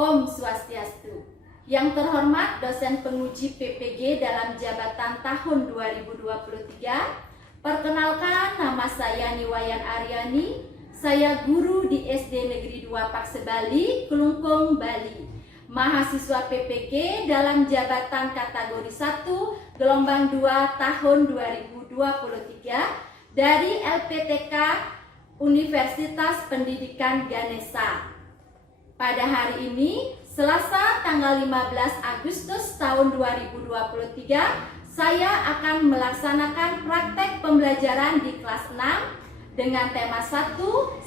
Om Swastiastu. Yang terhormat dosen penguji PPG dalam jabatan tahun 2023, perkenalkan nama saya Niwayan Aryani. Saya guru di SD Negeri 2 Paksebali, Kelungkung, Bali. Mahasiswa PPG dalam jabatan kategori 1 gelombang 2 tahun 2023 dari LPTK Universitas Pendidikan Ganesha. Pada hari ini, Selasa tanggal 15 Agustus tahun 2023, saya akan melaksanakan praktek pembelajaran di kelas 6 dengan tema 1,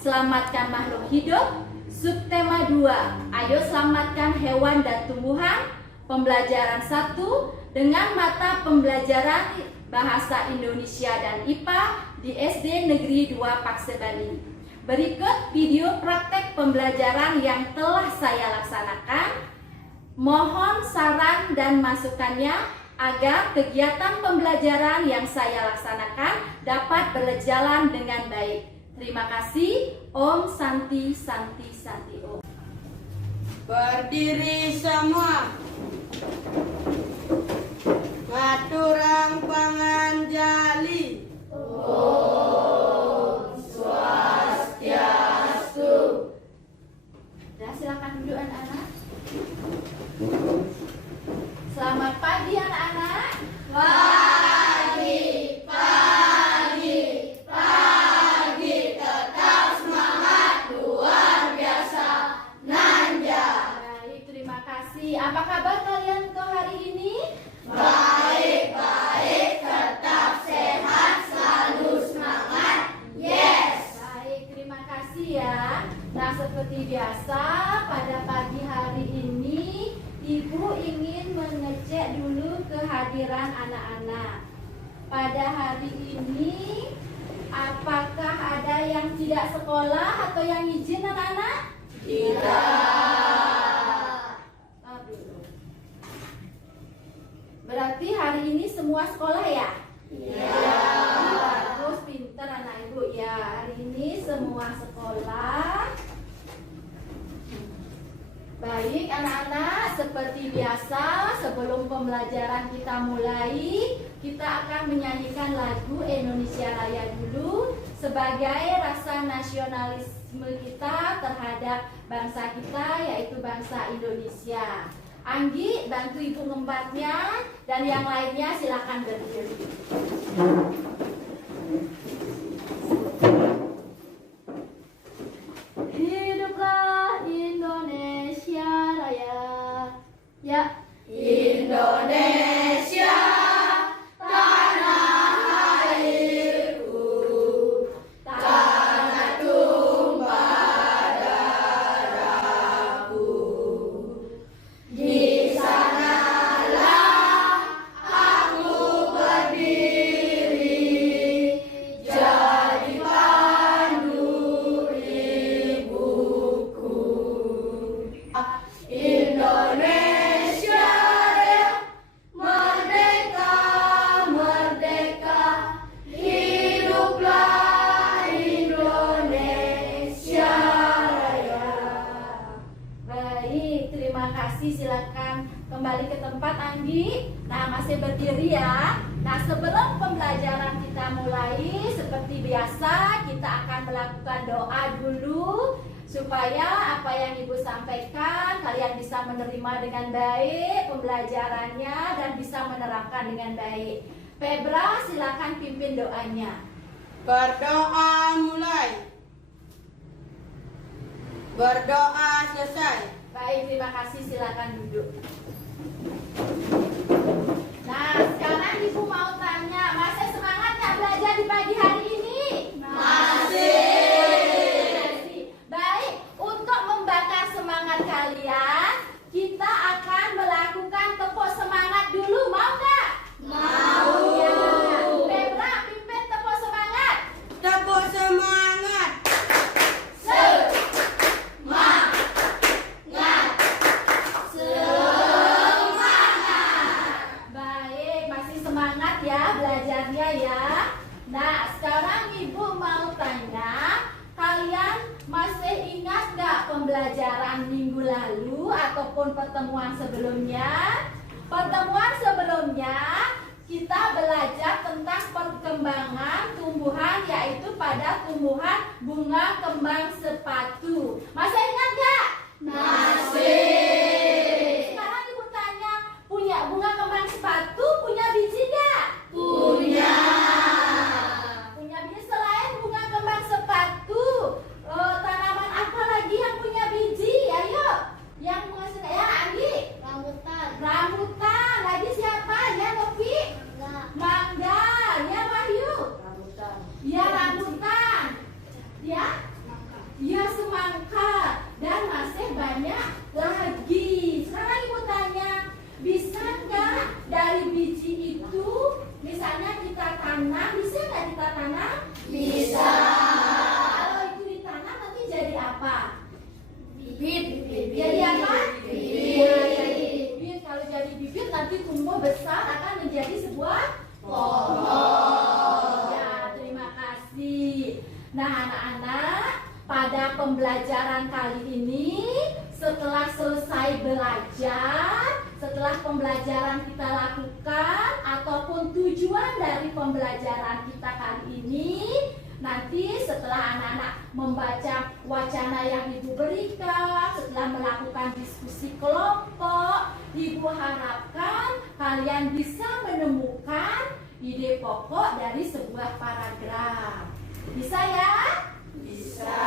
selamatkan makhluk hidup, subtema 2, ayo selamatkan hewan dan tumbuhan, pembelajaran 1 dengan mata pembelajaran Bahasa Indonesia dan IPA di SD Negeri 2 Paksebali. Berikut video praktek pembelajaran yang telah saya laksanakan. Mohon saran dan masukannya agar kegiatan pembelajaran yang saya laksanakan dapat berjalan dengan baik. Terima kasih. Om Santi Santi Santi Om. Berdiri semua. Maturang panganjali. Silakan duduk anak-anak. Selamat pagi anak-anak. Pagi, pagi, pagi, tetap semangat, luar biasa, nanja. Baik, terima kasih. Apa kabar kalian untuk hari ini? Baik, baik, tetap sehat, selalu semangat, yes. Baik, terima kasih ya. Nah, seperti biasa pada pagi hari ini Ibu ingin mengecek dulu kehadiran anak-anak. Pada hari ini apakah ada yang tidak sekolah atau yang izin anak-anak? Tidak. Berarti hari ini semua sekolah ya? Iya. Bagus, pintar anak ibu ya. Hari ini semua sekolah. Baik anak-anak, seperti biasa sebelum pembelajaran kita mulai, kita akan menyanyikan lagu Indonesia Raya dulu sebagai rasa nasionalisme kita terhadap bangsa kita, yaitu bangsa Indonesia. Anggi, bantu ibu ngembatnya, dan yang lainnya silakan berdiri. Hiduplah Indonesia Raya. Ya, Indonesia, tanah airku, tanah tumpah darahku. Di sanalah aku berdiri, jadi pandu ibuku. Indonesia Raya, merdeka, merdeka, hiduplah Indonesia Raya. baik, terima kasih. Silakan kembali ke tempat Anggi. Nah, masih berdiri ya. Nah, sebelum pembelajaran kita mulai, seperti biasa kita akan melakukan doa dulu supaya apa yang Ibu sampaikan kalian bisa menerima dengan baik pembelajarannya dan bisa menerapkan dengan baik. Febra, silakan pimpin doanya. Berdoa mulai. Berdoa selesai. Baik, terima kasih. Silakan duduk. Nah, sekarang Ibu mau tanya, masih semangat nggak belajar di pagi hari ini? Masih. Baik, untuk membakar semangat kalian, kita akan melakukan tepuk semangat dulu. Mau nggak? Mau. Ya. Febra, pimpin tepuk semangat. Tepuk semangat. Semangat. Baik, masih semangat ya belajarnya ya. Nah, sekarang Ibu mau tanya, kalian masih ingat nggak pembelajaran minggu lalu? lalu ataupun pertemuan sebelumnya kita belajar tentang perkembangan tumbuhan, yaitu pada tumbuhan bunga kembang sepatu. Masih ingat nggak? Masih. Sekarang ibu tanya, punya bunga kembang sepatu punya biji nggak? Punya. Punya biji selain bunga kembang sepatu. Tanaman apa lagi yang punya biji? Ayo, yang bunga ya Andi. Rambutan. Lagi siapa? Ya Novi. Mangga. Ya Wahyu. Ya rambutan. Ya. Ya semangka. Dan masih banyak lagi. Sekarang ibu tanya, bisa nggak dari biji itu, misalnya kita tanam, bisa nggak kita tanam? Bisa. Kalau itu ditanam nanti jadi apa? Bibit. Jadi apa? Bibit. Ya, jadi bibit. Kalau jadi bibit nanti tumbuh besar akan menjadi sebuah Pohon. Ya, terima kasih. Nah, anak-anak, pada pembelajaran kali ini, setelah selesai belajar, setelah pembelajaran kita lakukan ataupun tujuan dari pembelajaran kita kali ini, nanti setelah anak-anak membaca wacana yang ibu berikan, setelah melakukan diskusi kelompok, ibu harapkan kalian bisa menemukan ide pokok dari sebuah paragraf. Bisa ya? Bisa.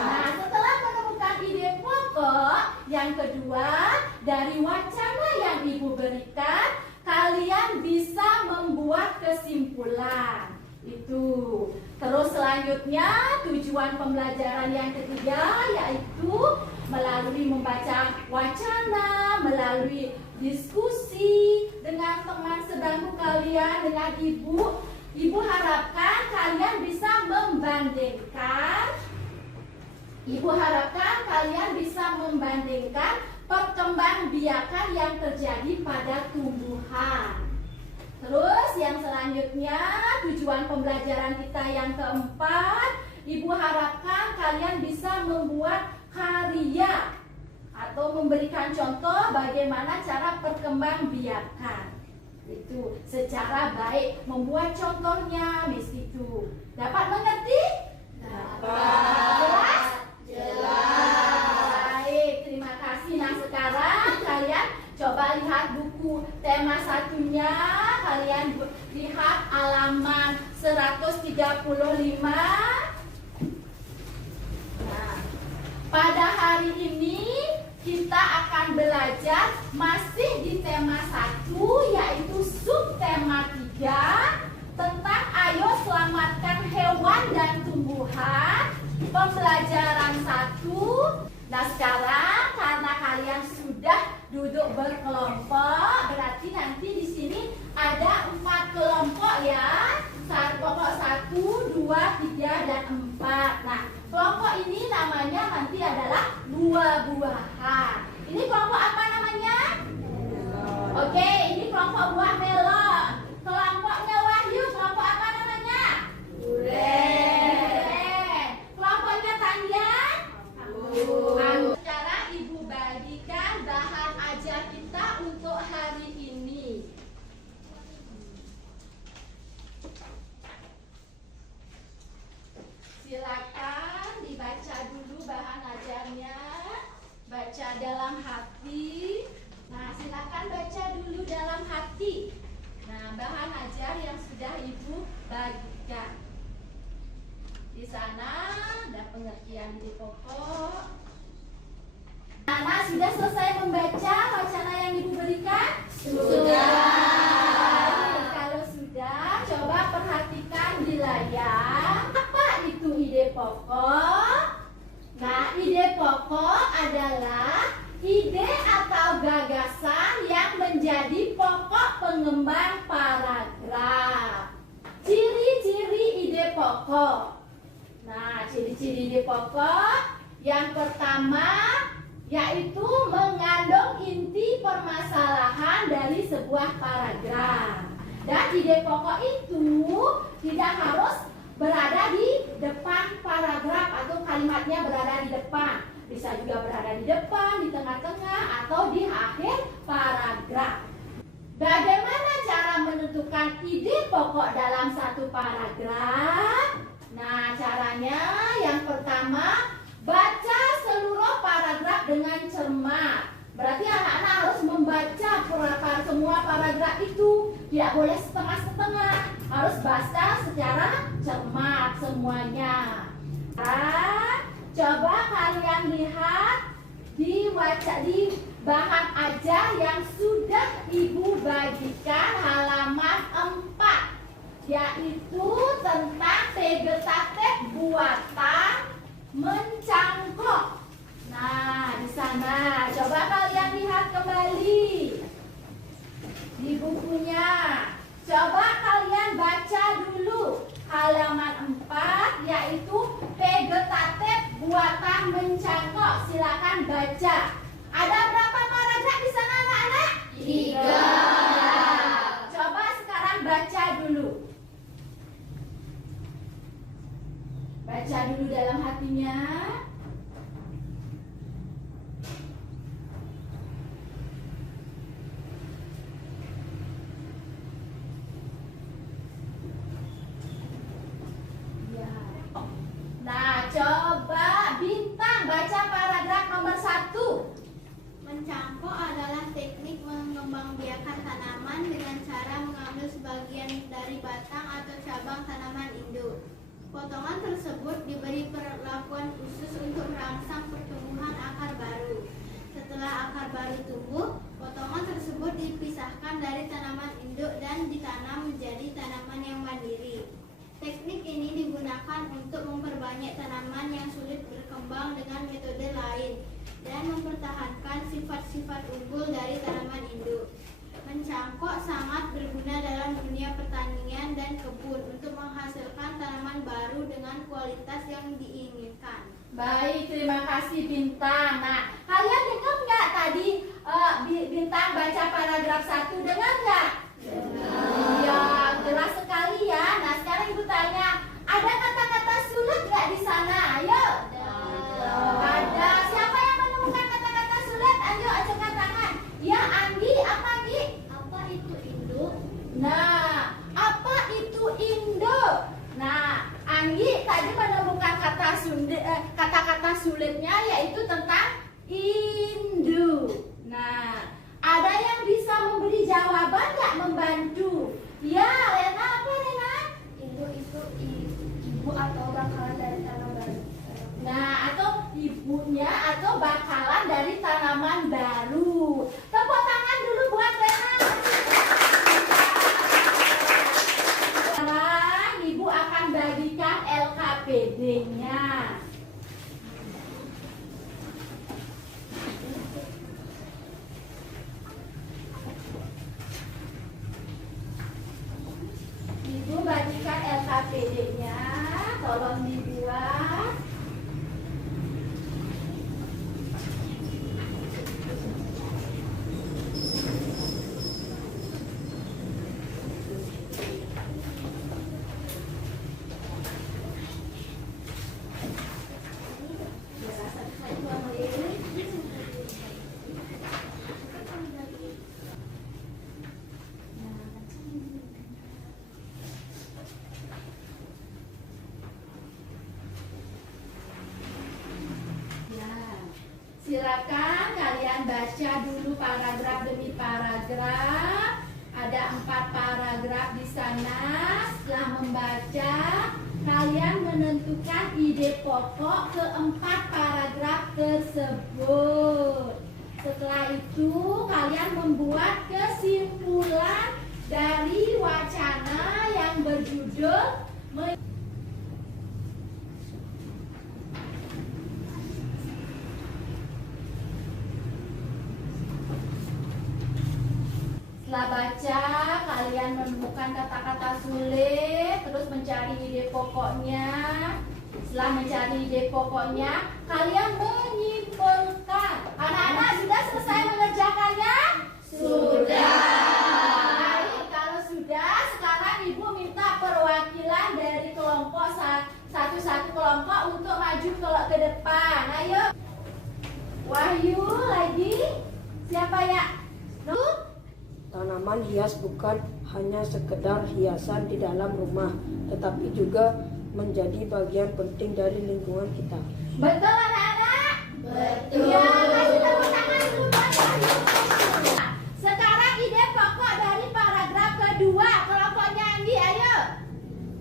Nah, setelah menemukan ide pokok, yang kedua dari wacana yang ibu berikan, kalian bisa membuat kesimpulan. Itu. Terus selanjutnya tujuan pembelajaran yang ketiga yaitu melalui membaca wacana, melalui diskusi dengan teman sebangku kalian, dengan ibu. Ibu harapkan kalian bisa membandingkan. Ibu harapkan kalian bisa membandingkan perkembangbiakan yang terjadi pada tumbuhan. Terus yang selanjutnya tujuan pembelajaran kita yang keempat, ibu harapkan kalian bisa membuat karya atau memberikan contoh bagaimana cara perkembangbiakan itu secara baik, membuat contohnya. Miss itu dapat mengerti? Dapat. Jelas. Baik, terima kasih. Nah, sekarang kalian coba lihat buku tema satunya. Kalian lihat halaman 135. Nah, pada hari ini kita akan belajar masih di tema 1, yaitu subtema 3 tentang ayo selamatkan hewan dan tumbuhan. Pembelajaran 1. Nah, sekarang karena kalian sudah duduk berkelompok, berarti nanti di sini ada 4 kelompok ya. Kelompok 1, 2, 3, dan 4. Nah, kelompok ini namanya nanti adalah buah-buahan. Ini kelompok apa namanya? Oke, ini kelompok buah melon. Kelompoknya Wahyu, kelompok apa namanya? Duren. Kelompoknya Tania? Anggur. Sekarang ibu bagikan bahan ajar kita untuk hari ini. Silakan dibaca dulu bahan ajarnya. Baca dalam hati. Nah, silakan baca dulu dalam hati. Nah, bahan ajar yang sudah ibu bagikan. Di sana ada pengertian ide pokok. Anak sudah selesai membaca wacana yang ibu berikan? Sudah. Kalau sudah, coba perhatikan di layar. Apa itu ide pokok? Nah, ide pokok adalah ide atau gagasan yang menjadi pokok pengembang paragraf. Ciri-ciri ide pokok. Nah, ciri-ciri ide pokok yang pertama yaitu mengandung inti permasalahan dari sebuah paragraf. Dan ide pokok itu tidak harus berada di depan paragraf atau kalimatnya berada di depan. Bisa juga berada di depan, di tengah-tengah, atau di akhir paragraf. Bagaimana cara menentukan ide pokok dalam satu paragraf? Nah, caranya yang pertama, baca seluruh paragraf dengan cermat. Berarti anak-anak harus membaca semua paragraf itu. Tidak boleh setengah-setengah, harus baca secara cermat semuanya. Coba kalian lihat di bahan ajar yang sudah Ibu bagikan halaman 4, yaitu tentang vegetatif buatan mencangkok. Nah, di sana coba kalian lihat kembali di bukunya. Coba kalian baca dulu halaman 4, yaitu vegetatif buatan mencangkok. Silakan baca. Ada berapa paragraf di sana, anak-anak? 3. Coba sekarang baca dulu. Baca dulu dalam hatinya. Nah, coba Bintang baca paragraf nomor 1. Mencangkok adalah teknik mengembangbiakan tanaman dengan cara mengambil sebagian dari batang atau cabang tanaman induk. Potongan tersebut diberi perlakuan khusus untuk merangsang pertumbuhan akar baru. Setelah akar baru tumbuh, potongan tersebut dipisahkan dari tanaman induk dan ditanam menjadi tanaman yang mandiri. Teknik ini digunakan untuk memperbanyak tanaman yang sulit berkembang dengan metode lain dan mempertahankan sifat-sifat unggul dari tanaman induk. Mencangkok sangat berguna dalam dunia pertanian dan kebun untuk menghasilkan tanaman baru dengan kualitas yang diinginkan. Baik, terima kasih Bintang. Nah, kalian dengar nggak tadi Bintang baca paragraf 1? Dengar nggak? Iya, jelas sekali ya. Nah, sekarang Ibu tanya, ada kata-kata sulit nggak di sana? Ayo. Ada. Siapa yang menemukan kata-kata sulit? Ayo, acungkan tangan. Ya, Andi. Apa, Andi? Apa itu induk? Nah, apa itu induk? Nah, Anggi tadi menemukan kata-kata sulitnya, yaitu tentang induk. Nah, ada yang bisa memberi jawaban nggak, membantu? Ya, Lena, apa Lena? Induk itu ibu atau bakalan dari tanaman baru. Nah, atau ibunya atau bakalan dari tanaman baru. Tepuk tangan dulu buat Lena. Sekarang Ibu akan bagikan LKPD-nya. Ibu bagikan LKPD-nya, tolong dibuat. Silakan kalian baca dulu paragraf demi paragraf. Ada 4 paragraf di sana. Setelah membaca, kalian menentukan ide pokok keempat paragraf tersebut. Setelah itu, kalian membuat kesimpulan dari wacana yang berjudul Setelah baca, kalian menemukan kata-kata sulit, terus mencari ide pokoknya. Setelah mencari ide pokoknya, kalian menyimpulkan. Anak-anak sudah selesai mengerjakannya? Sudah. Baik, kalau sudah, sekarang Ibu minta perwakilan dari kelompok satu-satu kelompok untuk maju ke depan. Ayo. Siapa ya? Lu? Tanaman hias bukan hanya sekedar hiasan di dalam rumah, tetapi juga menjadi bagian penting dari lingkungan kita. Betul anak-anak? Betul. Ya, kasih tepuk tangan dulu buat Wahyu. Sekarang ide pokok dari paragraf kedua, kelompoknya Andi, ayo.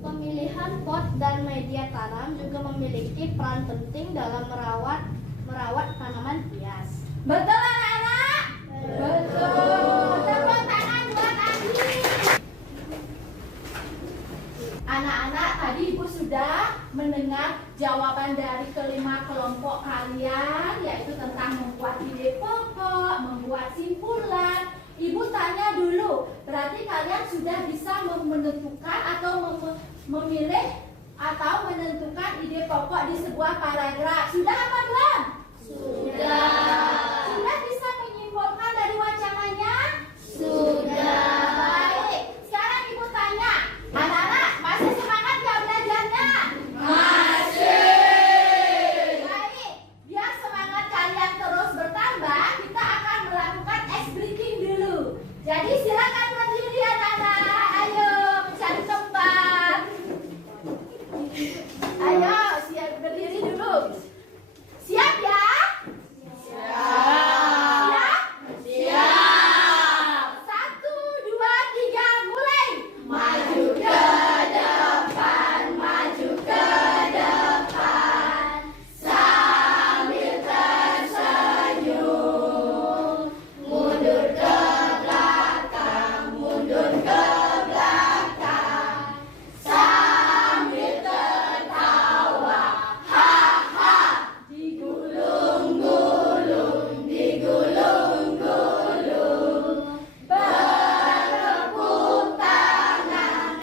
Pemilihan pot dan media tanam juga memiliki peran penting dalam merawat tanaman hias. Betul anak-anak? Betul. Tepuk tangan buat Andi. Anak-anak, tadi Ibu sudah mendengar jawaban dari kelima kelompok kalian, yaitu tentang membuat ide pokok, membuat simpulan. Ibu tanya dulu, berarti kalian sudah bisa menentukan atau memilih atau menentukan ide pokok di sebuah paragraf. Sudah apa belum? Sudah. Sudah bisa menyimpulkan dari wacananya? Sudah. Baik. Sekarang Ibu tanya, anak-anak masih semangat nggak belajarnya? Masih. Baik. Biar semangat kalian terus bertambah, kita akan melakukan ice breaking dulu. Jadi silakan berdiri anak-anak. Ayo cari tempat. Ayo siap berdiri dulu. Siap ya? Siap? Siap. 1, 2, 3, mulai. Maju ke depan, maju ke depan, sambil tersenyum. Mundur ke belakang, mundur ke belakang, sambil tertawa. Ha-ha. Digulung-gulung, digulung-gulung. Bertepuk tangan,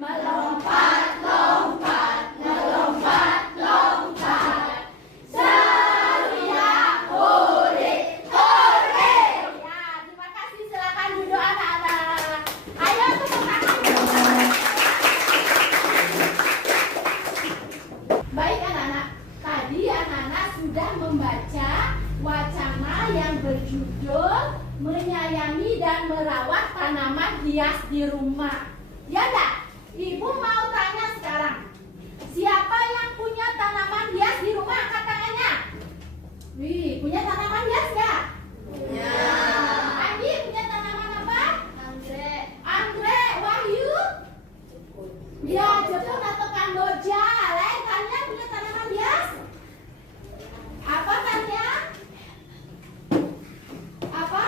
melompat-lompat, melompat-lompat. Teriak hore, hore. Ya, terima kasih. Silakan duduk anak-anak. Ayo tepuk tangan. Baik anak-anak, tadi anak-anak sudah membaca wacana yang berjudul menyayangi dan merawat tanaman hias di rumah. Ya enggak? Ibu mau tanya sekarang, siapa yang punya tanaman hias di rumah? Angkat tangannya. Wih, punya tanaman hias nggak? Punya. Andi punya tanaman apa? Anggrek. Anggrek, Wahyu? Ya, Jepun atau Kamboja. Lain, kalian punya tanaman hias? Apa kalian? Apa?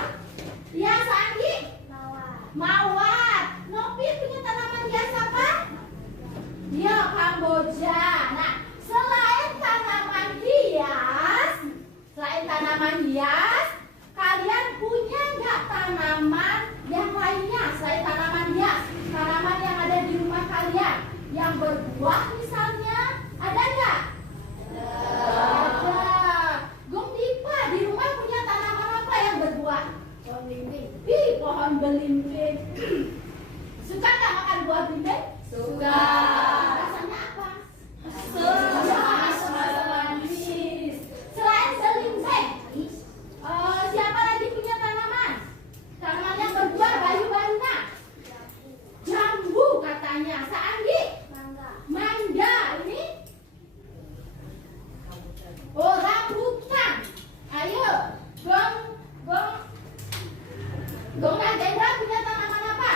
Hias Andi? Mawar. Mawar. Nopi punya tanaman hias apa? Ya, Kamboja. Nah, selain tanaman hias, kalian punya nggak tanaman yang lainnya selain tanaman hias? Tanaman yang ada di rumah kalian, yang berbuah misalnya, ada nggak? Ada. Gong Dipa di rumah punya tanaman apa yang berbuah? Pohon belimbing. Ih, pohon belimbing. Suka nggak makan buah belimbing? Suka. Rasanya apa? Asam. Manis. Selain belimbing, siapa lagi punya tanaman? Tanaman yang berbuah, Bayu Baruna. Jambu katanya. Saanggi? Mangga. Mangga. Ini? Oh, rambutan. Ayo, Gong Nagendra punya tanaman apa?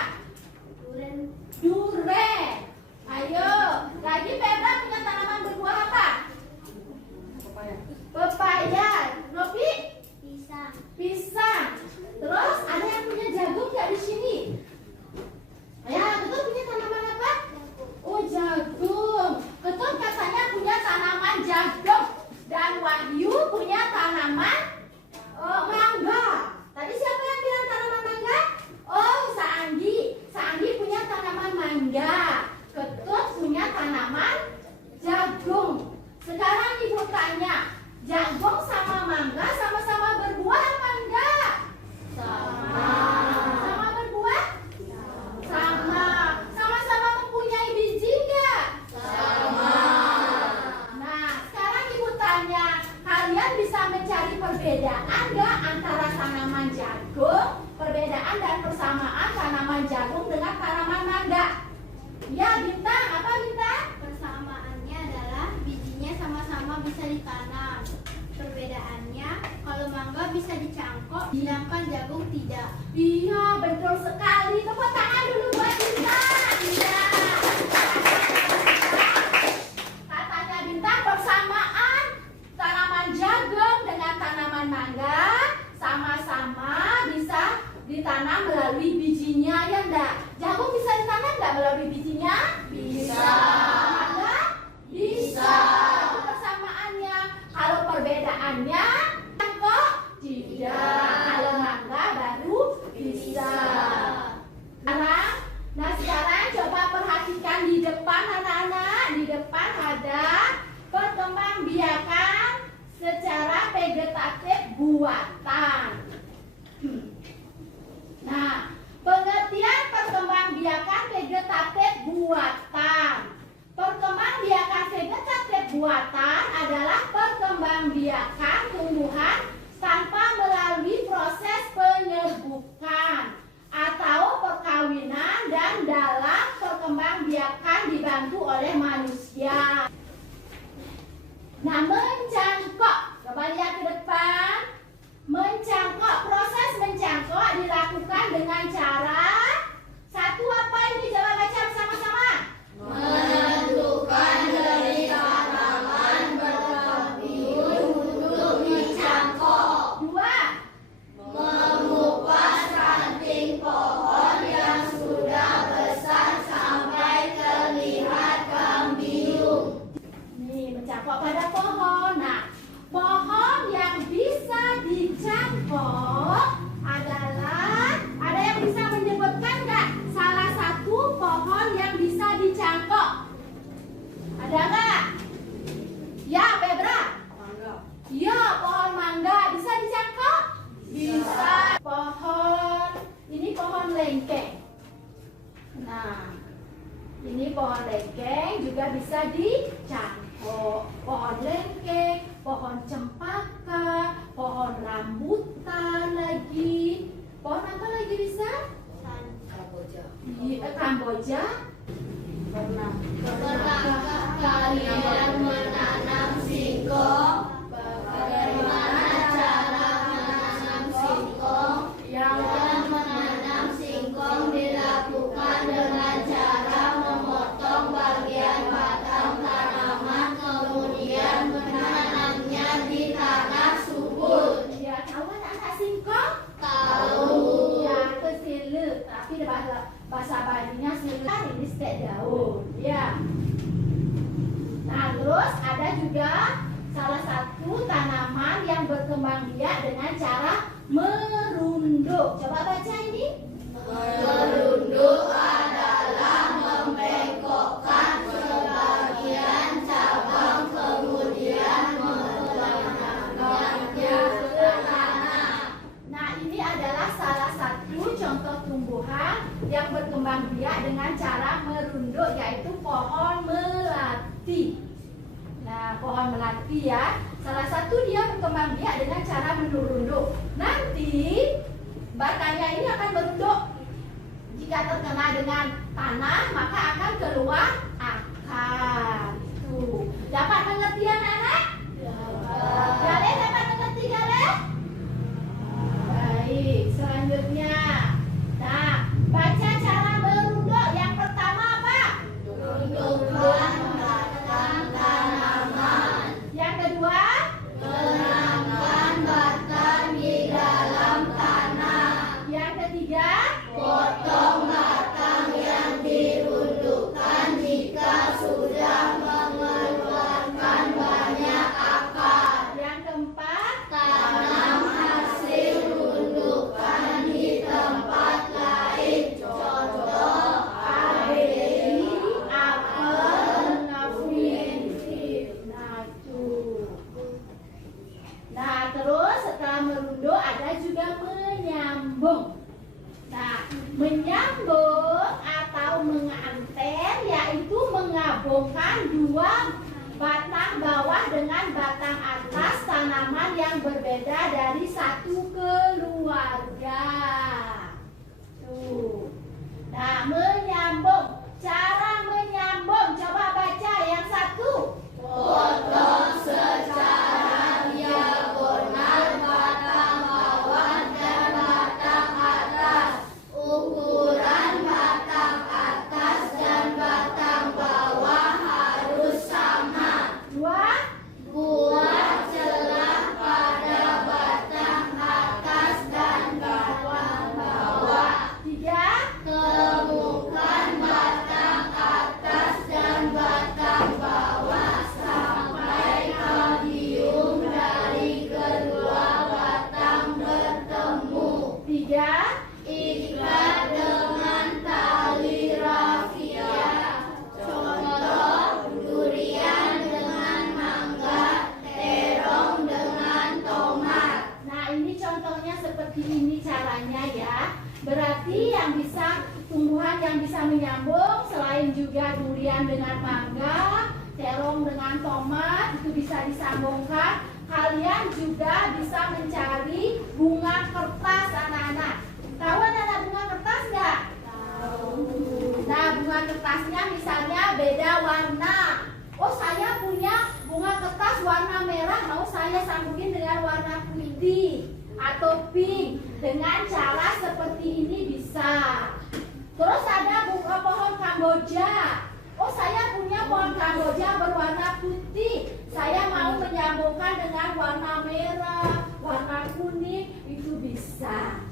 jagung, perbedaan dan persamaan tanaman jagung dengan tanaman mangga. Ya, Bintang, apa Bintang? Persamaannya adalah bijinya sama-sama bisa ditanam. Perbedaannya, kalau mangga bisa dicangkok, sedangkan jagung tidak. Iya, betul sekali. Tepuk tangan dulu buat Bintang. Iya. Katanya Bintang, persamaan tanaman jagung dengan tanaman mangga sama-sama bisa ditanam melalui bijinya, ya enggak? Jagung bisa ditanam enggak melalui bijinya? Bisa. Mangga? Bisa. Itu persamaannya. Kalau perbedaannya, kok tidak. Kalau mangga baru bisa. Sekarang coba perhatikan di depan anak-anak. Di depan ada perkembangbiakan secara vegetatif buatan. Nah, pengertian perkembangbiakan vegetatif buatan. Perkembangbiakan vegetatif buatan adalah perkembangbiakan tumbuhan tanpa melalui proses penyerbukan atau perkawinan dan dalam perkembangbiakan dibantu oleh manusia. Nah, mencangkok. Coba lihat ke depan. Mencangkok. Proses mencangkok dilakukan dengan cara satu apa ini? Coba baca bersama-sama. Menentukan dari tanaman berkebun untuk dicangkok. Dua. Mengupas ranting pohon yang sudah besar sampai terlihat kambium. Nih, mencangkok pada pohon. Nah, pohon yang bisa dicangkok adalah, ada yang bisa menyebutkan nggak salah satu pohon yang bisa dicangkok? Ada nggak? Ya, Febra? Mangga. Ya, pohon mangga bisa dicangkok? Bisa. Pohon, ini pohon lengkeng. Nah, ini pohon lengkeng juga bisa dicangkok. Pohon lengkeng, pohon cempaka, pohon rambutan lagi. Pohon apa lagi bisa? Kamboja. Kamboja. Pernah kalian menanam singkong? Bagaimana cara menanam singkong? Yang Menanam singkong dilakukan dengan cara memotong bagian batang tanaman, kemudian menanamnya di tanah subur. ya, tahu anak singkong? Tahu. Ya, itu silut. Tapi bahasa Balinya silut. Ini stek daun. Ya. Nah, terus ada juga salah satu tanaman yang berkembang biak dengan cara merunduk. Coba baca ini. Merunduk adalah membengkokkan sebagian cabang kemudian menanamnya ke tanah. Nah, ini adalah salah satu contoh tumbuhan yang berkembang biak dengan cara merunduk, yaitu pohon melati. Nah, pohon melati ya, salah satu dia berkembang biak dengan cara merunduk. Nanti batangnya ini akan merunduk. Jika terkena dengan tanah, maka akan keluar akar. Tuh, dapat pengertian anak? Gale dapat mengerti Gale? Baik, selanjutnya. Nah, baca cara merunduk. Yang pertama apa? Rundukkan batang tanaman. Yang kedua? Tanamkan batang di dalam tanah. Yang ketiga? Potong batang yang dirundukkan jika sudah mengeluarkan banyak akar. Yang keempat? Tanam hasil rundukan di tempat lain. Contoh ABI, apel, ngafin. Nah, tuh. Nah, terus setelah merunduk ada juga menyambung. Nah, menyambung atau menganten yaitu menggabungkan dua batang bawah dengan batang atas tanaman yang berbeda dari satu keluarga. seperti ini caranya ya. Berarti yang bisa tumbuhan yang bisa menyambung selain juga durian dengan mangga, terong dengan tomat itu bisa disambungkan. Kalian juga bisa mencari bunga kertas anak-anak. Tahu anak-anak bunga kertas nggak? Tahu. Nah, bunga kertasnya misalnya beda warna. Oh, saya punya bunga kertas warna merah, mau saya sambungin dengan warna putih atau pink. Dengan cara seperti ini bisa. Terus ada bunga pohon Kamboja. Oh, saya punya pohon Kamboja berwarna putih. Saya mau menyambungkan dengan warna merah, warna kuning, itu bisa.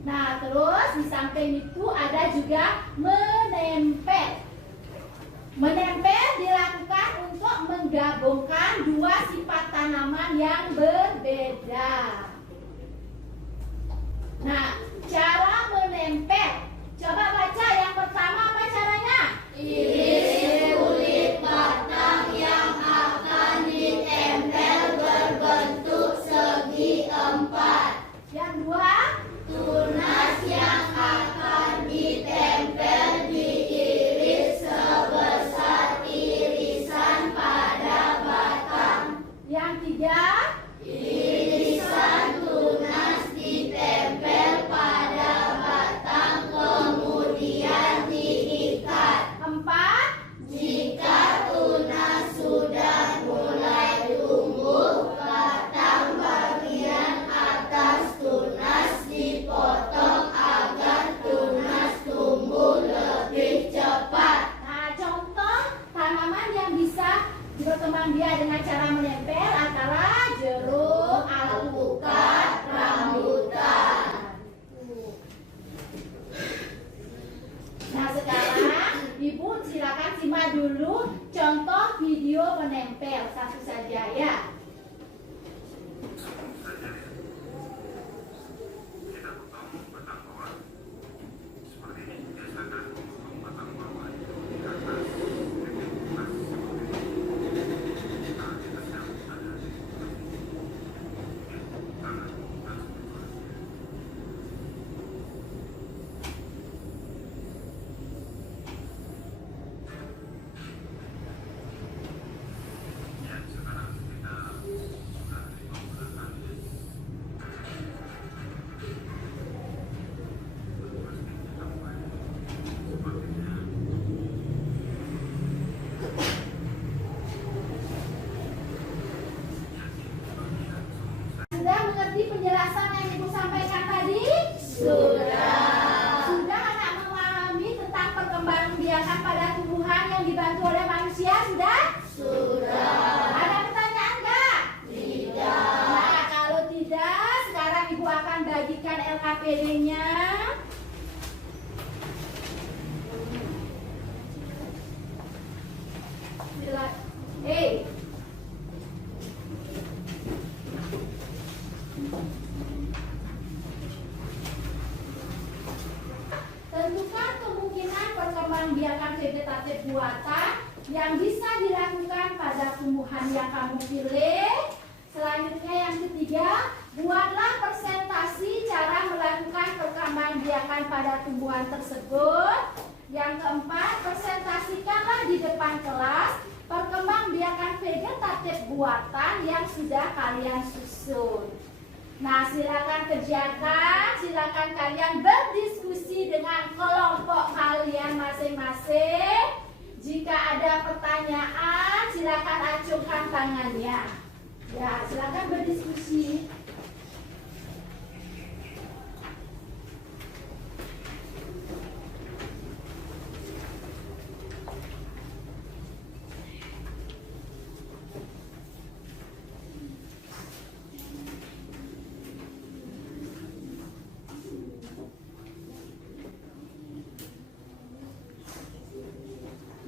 Nah, terus di samping itu ada juga menempel. Menempel dilakukan untuk menggabungkan dua sifat tanaman yang berbeda. Nah, cara menempel. Coba baca yang pertama, apa caranya? Iris kulit batang yang akan ditempel berbentuk segi empat. Yang dua, Tunas yang akan ditempel diiris sebesar irisan pada batang. yang tiga, Irisan tunas ditempel pada batang kemudian diikat. empat, Jika tunas sudah mulai tumbuh, batang bagian atas tunas dipotong agar tunas tumbuh lebih cepat. Nah, contoh tanaman yang bisa berkembang biak dengan cara menempel antara jeruk, alpukat, rambutan. Nah, sekarang Ibu silakan simak dulu contoh video menempel satu saja ya. Sudah mengerti penjelasan yang Ibu sampaikan tadi? Sudah. Sudah anak memahami tentang perkembangbiakan pada tumbuhan yang dibantu oleh manusia? Sudah? Sudah. Ada pertanyaan nggak? Tidak. Nah, kalau tidak, sekarang Ibu akan bagikan LKPD-nya. Tentukan kemungkinan perkembangbiakan vegetatif buatan yang bisa dilakukan pada tumbuhan yang kamu pilih. Selanjutnya yang ketiga, buatlah presentasi cara melakukan perkembangbiakan pada tumbuhan tersebut. Yang keempat, presentasikanlah di depan kelas perkembangbiakan vegetatif buatan yang sudah kalian susun. Nah, silakan kerjakan, silakan kalian berdiskusi dengan kelompok kalian masing-masing. Jika ada pertanyaan, silakan acungkan tangannya. Ya, silakan berdiskusi.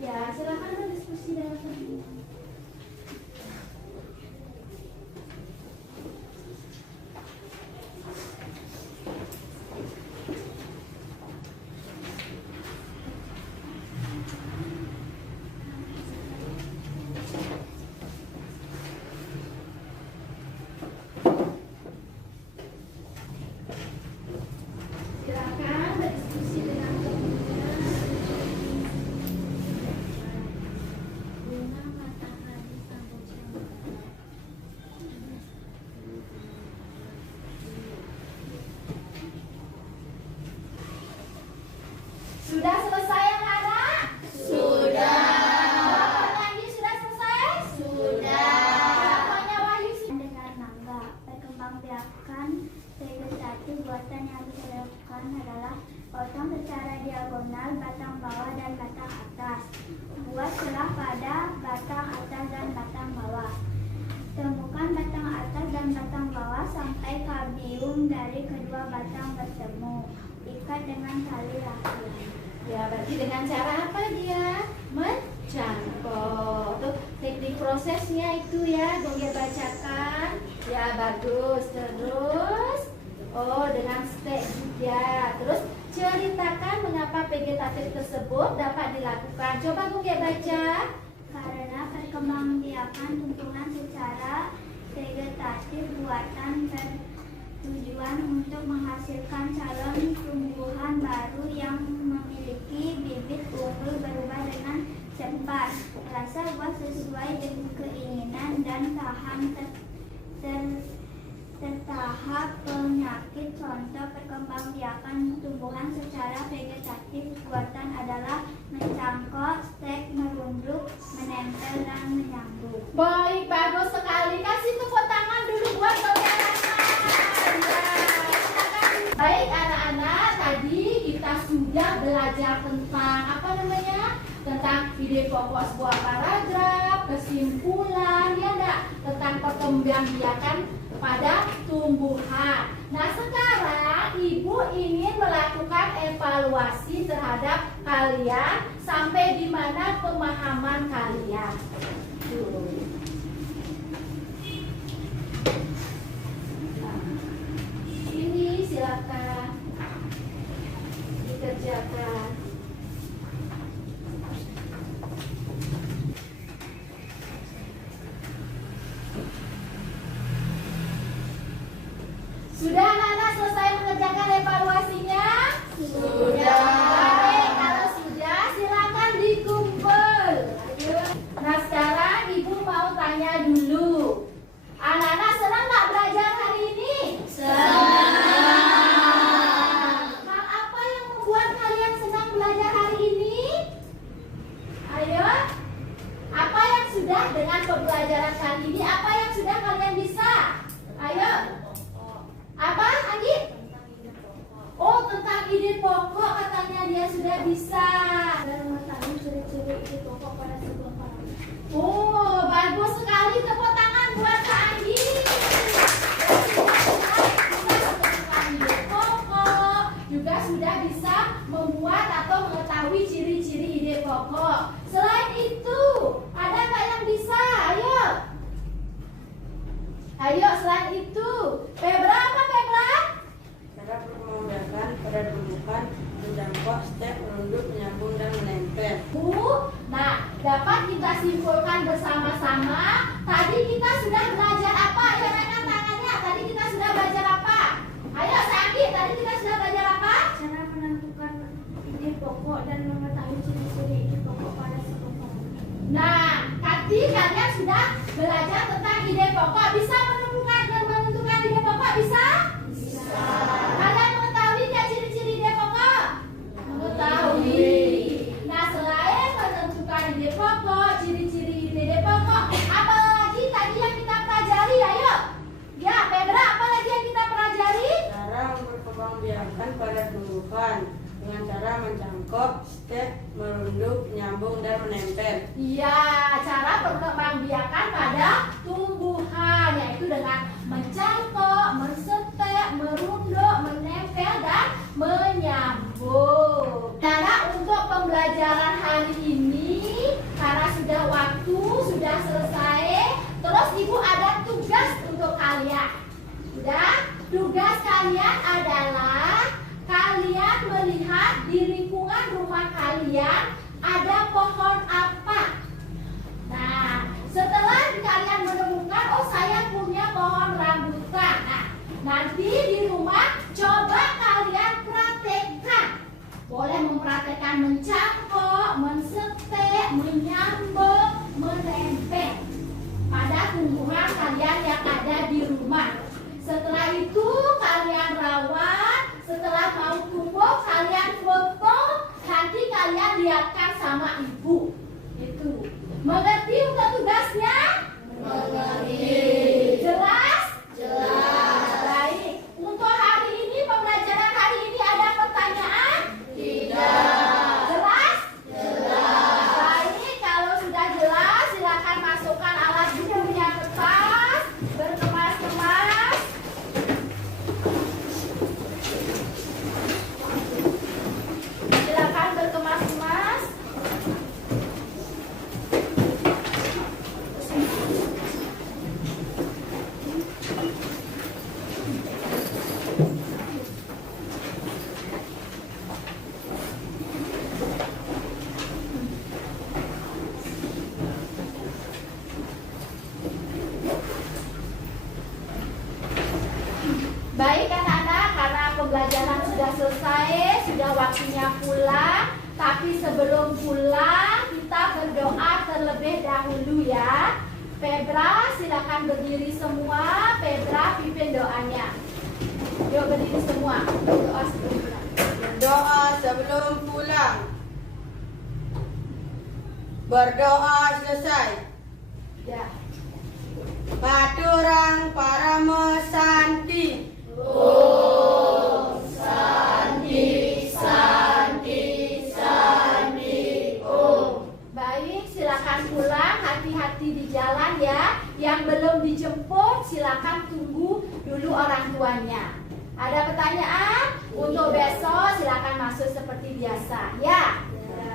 Ya, silakan berdiskusi dengan teman. dari kedua batang bertemu. Ikat dengan tali rahim. Ya, berarti dengan cara apa dia? Mencangkok. Tuh, teknik prosesnya itu ya, Gongge bacakan. Ya, bagus. Terus, oh dengan stek juga. Terus, ceritakan mengapa vegetatif tersebut dapat dilakukan. Coba Gongge baca. Karena perkembangbiakan tumbuhan secara vegetatif buatan bertujuan untuk menghasilkan calon tumbuhan baru yang memiliki bibit unggul berubah dengan cepat. Rasa buah sesuai dengan keinginan dan tahan tertahap penyakit. Contoh perkembangbiakan tumbuhan secara vegetatif buatan adalah mencangkok, stek, merunduk, menempel, dan menyambung. Baik, bagus sekali. Kasih tepuk tangan dulu buat Gongge anak-anak. Ya, silakan. Baik anak-anak, tadi kita sudah belajar tentang apa namanya? Tentang ide pokok sebuah paragraf, kesimpulan, ya enggak? Tentang perkembangbiakan pada tumbuhan. Nah, sekarang Ibu ingin melakukan evaluasi terhadap kalian sampai di mana pemahaman kalian. Tuh. Nah, ini silakan dikerjakan. Sudah anak-anak selesai mengerjakan evaluasinya? Sudah. Baik, kalau sudah silakan dikumpul. Ayo. Nah sekarang Ibu mau tanya dulu. Anak-anak senang nggak belajar hari ini? Senang. Hal apa yang membuat kalian senang belajar hari ini? Ayo. Apa yang sudah dengan pembelajaran kali ini? Apa yang sudah kalian bisa? Ayo. Apa, Agi? Oh, tentang ide pokok katanya dia sudah bisa. Dan mengetahui ciri-ciri ide pokok pada sebuah paragraf. Oh, bagus sekali. Tepuk tangan buat Kak Agi. Ide pokok juga sudah bisa membuat atau mengetahui ciri-ciri ide pokok. Selain itu, ada nggak yang bisa? Ayo. Ayo, selain itu, Febra apa Febra? Cara perkembangbiakan pada tumbuhan menjangkau, stek, merunduk, menyambung, dan menempel. Nah, dapat kita simpulkan bersama-sama. Tadi kita sudah belajar apa? Ayo angkat tangannya. Tadi kita sudah belajar apa? Ayo Sandi, tadi kita sudah belajar apa? Cara menentukan ide pokok dan mengetahui ciri-ciri ide pokok pada sebuah paragraf. Nah, tadi kalian sudah belajar tentang ide pokok. Bisa menemukan dan menentukan ide pokok? Bisa? Bisa. Kalian mengetahui nggak ciri-ciri ide pokok? Mengetahui. Nah, selain menentukan ide pokok, ciri-ciri ide pokok, apa lagi tadi yang kita pelajari? Ayo. Ya, Febra, apa lagi yang kita pelajari? Cara memperkembangbiakan pada tumbuhan dengan cara mencangkok, stek, merunduk, menyambung, dan menempel. Iya, cara perkembangbiakan pada tumbuhan yaitu dengan mencangkok, mensetek, merunduk, menempel, dan menyambung. Karena untuk pembelajaran hari ini, karena sudah waktu, sudah selesai, terus Ibu ada tugas untuk kalian. Sudah? Tugas kalian adalah kalian melihat di lingkungan rumah kalian ada pohon apa. Nah, setelah kalian menemukan, oh saya punya pohon rambutan. Nah, nanti di rumah coba kalian praktekkan. Boleh mempraktekkan mencangkok, mensetek, menyambung, menempel pada tumbuhan kalian yang ada di rumah. Setelah itu kalian rawat, setelah mau tumbuh kalian foto, nanti kalian lihatkan sama ibu. Itu. Mengerti untuk tugasnya? Mengerti. Jelas? Jelas. Baik. Untuk hari ini, pembelajaran hari ini ada pertanyaan? Tidak. Jelas? Jelas. Baik, kalau sudah jelas silakan masukkan alat bukunya ke tas, berkemas-kemas. sudah waktunya pulang. Tapi sebelum pulang kita berdoa terlebih dahulu ya. Febra silakan berdiri semua. Febra pimpin doanya. Yuk berdiri semua. Doa sebelum pulang. Berdoa sebelum pulang. Berdoa selesai. Ya. Maturang paramo santi. Baik, silakan pulang, hati-hati di jalan ya. Yang belum dijemput silakan tunggu dulu orang tuanya. Ada pertanyaan? Untuk besok silakan masuk seperti biasa ya.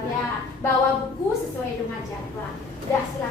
Ya, bawa buku sesuai dengan jadwal. Udah silakan.